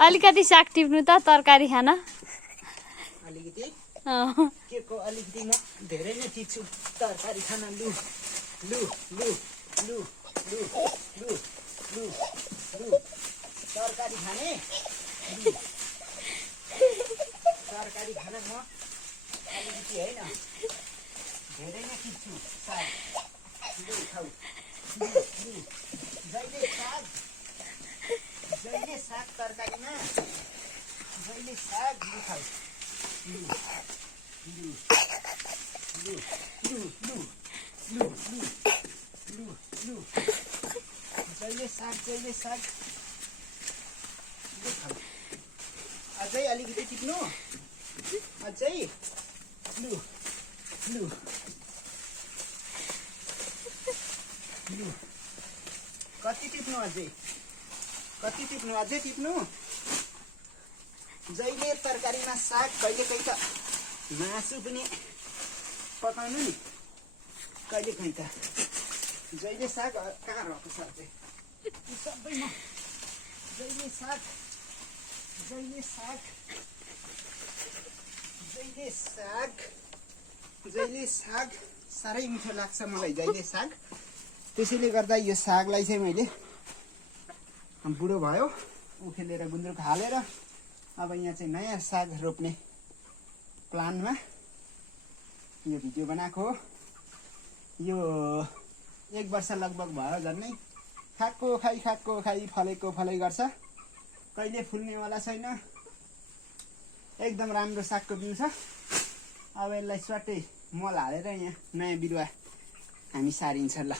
अलिकति साग टिप्नु त तरकारी खान अलिकति के को अलिकति म धेरै नै टिप्छु तरकारी खान लु लु लु लु लु लु लु लु तरकारी खाने तरकारी खान म अलिकति होइन धेरै नै टिप्छु साग लु खाऊ लु लु जहिले साग तरकारीमा जहिले साग लु खाऊ लु लु लु लु लु लु लु लु जहिले साग लु खाऊ अझै अलिकति टिप्नु अझै लु लु लु कति टिप्नु अझै टिप्नु जहिले तरकारीमा साग कहिलेकाहीँ त मासु पनि पकाउनु नि कहिलेकाहीँ त जहिले साग कहाँ रहेको छ चाहिँ सबैमा जहिले साग जहिले साग जहिले साग जहिले साग साह्रै मिठो लाग्छ मलाई जहिले साग त्यसैले गर्दा यो सागलाई चाहिँ मैले बुढो भयो उखेलेर गुन्द्रुक हालेर अब यहाँ चाहिँ नयाँ साग रोप्ने प्लानमा यो भिडियो बनाएको हो यो 1 वर्ष लगभग भयो झन्नै खाएको खाइ फलेको फलै गर्छ कहिले फुल्नेवाला छैन एकदम राम्रो सागको बिउ छ अब यसलाई स्वाटै मल हालेर यहाँ नयाँ बिरुवा हामी सारिन्छ ल